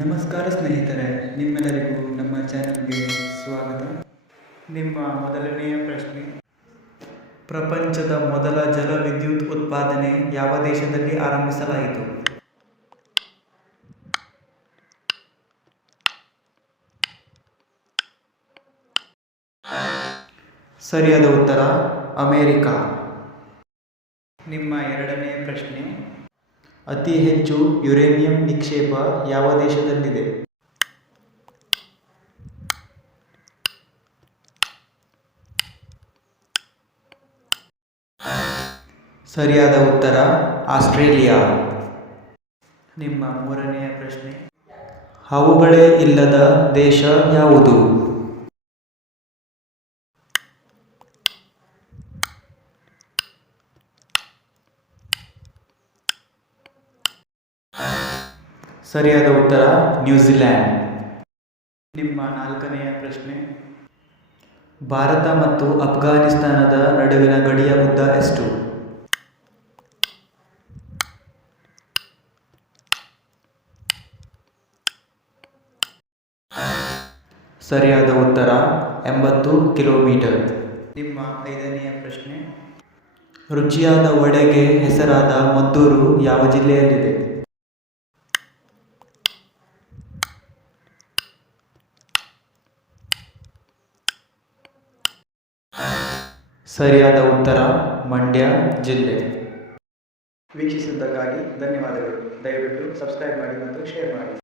ನಮಸ್ಕಾರ ಸ್ನೇಹಿತರೆ, ನಿಮ್ಮೆಲ್ಲರಿಗೂ ನಮ್ಮ ಚಾನಲ್ಗೆ ಸ್ವಾಗತ. ನಿಮ್ಮ ಮೊದಲನೆಯ ಪ್ರಶ್ನೆ, ಪ್ರಪಂಚದ ಮೊದಲ ಜಲವಿದ್ಯುತ್ ಉತ್ಪಾದನೆ ಯಾವ ದೇಶದಲ್ಲಿ ಆರಂಭಿಸಲಾಯಿತು? ಸರಿಯಾದ ಉತ್ತರ ಅಮೆರಿಕ. ನಿಮ್ಮ ಎರಡನೆಯ ಪ್ರಶ್ನೆ, ಅತಿ ಹೆಚ್ಚು ಯುರೇನಿಯಂ ನಿಕ್ಷೇಪ ಯಾವ ದೇಶದಲ್ಲಿದೆ? ಸರಿಯಾದ ಉತ್ತರ ಆಸ್ಟ್ರೇಲಿಯಾ. ನಿಮ್ಮ ಮೂರನೆಯ ಪ್ರಶ್ನೆ, ಅವುಗಳೇ ಇಲ್ಲದ ದೇಶ ಯಾವುದು? ಸರಿಯಾದ ಉತ್ತರ ನ್ಯೂಜಿಲ್ಯಾಂಡ್. ನಿಮ್ಮ ನಾಲ್ಕನೆಯ ಪ್ರಶ್ನೆ, ಭಾರತ ಮತ್ತು ಅಫ್ಘಾನಿಸ್ತಾನದ ನಡುವಿನ ಗಡಿಯ ಉದ್ದ ಎಷ್ಟು? ಸರಿಯಾದ ಉತ್ತರ 80 ಕಿಲೋಮೀಟರ್. ನಿಮ್ಮ ಐದನೆಯ ಪ್ರಶ್ನೆ, ರುಚಿಯಾದ ವಡೆಗೆ ಹೆಸರಾದ ಮದ್ದೂರು ಯಾವ ಜಿಲ್ಲೆಯಲ್ಲಿದೆ? ಸರಿಯಾದ ಉತ್ತರ ಮಂಡ್ಯ ಜಿಲ್ಲೆ. ವೀಕ್ಷಿಸಿದ್ದಕ್ಕಾಗಿ ಧನ್ಯವಾದಗಳು. ದಯವಿಟ್ಟು ಸಬ್ಸ್ಕ್ರೈಬ್ ಮಾಡಿ ಮತ್ತು ಶೇರ್ ಮಾಡಿ.